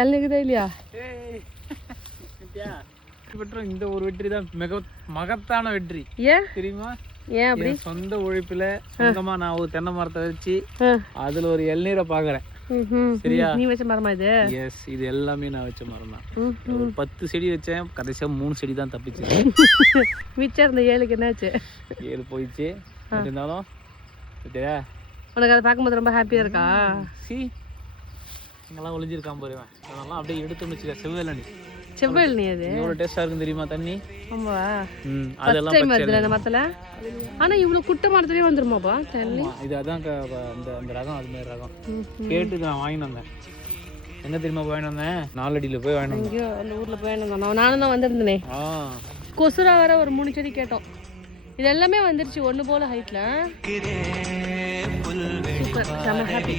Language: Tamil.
இளநீக்குதா இல்லையா? இந்த ஒரு வெற்றி தான் மகத்தான வெற்றி. ஏன் தெரியுமா? ஏன் அப்படி? சொந்த உழைப்புல சொந்தமா நான் ஒரு தென்னை மரத்தை வச்சு அதுல ஒரு இளநீரை பாக்குறேன். சரியா? நீ வச்ச மரமா இது? எஸ், இது எல்லாமே நான் வச்ச மரம் தான். ஒரு 10 செடி வச்சேன், கடைசியா 3 செடி தான் தப்பிச்சு. மிச்சம் இருந்த 7க்கு என்னாச்சு? 7 போயிடுச்சு. இருந்தாலும் உனக்கு அதை பார்க்கும்போது ரொம்ப ஹாப்பியா இருக்கா? இங்கெல்லாம் ஒளிஞ்சிருக்காம போயிருவேன். அதெல்லாம் அப்படியே எடுத்து வச்சுக்க. செவ்வெளநீ. செவ்வெளநீ அது எவ்வளவு டேஸ்டா இருக்கும் தெரியுமா தண்ணி? ஆமா. அதெல்லாம் டைம் வருதுல அந்த மரத்துல. ஆனா இவ்வளவு குட்ட மரத்துலயே வந்துருமாப்பா தண்ணி? இது அதான் அந்த ரகம், அது மாதிரி ரகம். கேட்டு நான் வாங்கிட்டு வந்தேன். எங்க தெரியுமா வாங்கிட்டு வந்தேன்? 4 அடியில போய் வாங்கிட்டு வந்தேன். ஐயோ, அந்த ஊர்ல போய் வாங்கிட்டு வந்தேன். நானும் தான் வந்திருந்தேனே. கொசுரா வர ஒரு 3 செடி கேட்டோம். இது எல்லாமே வந்துருச்சு ஒண்ணு போல ஹைட்ல. சூப்பர், செம ஹாப்பி.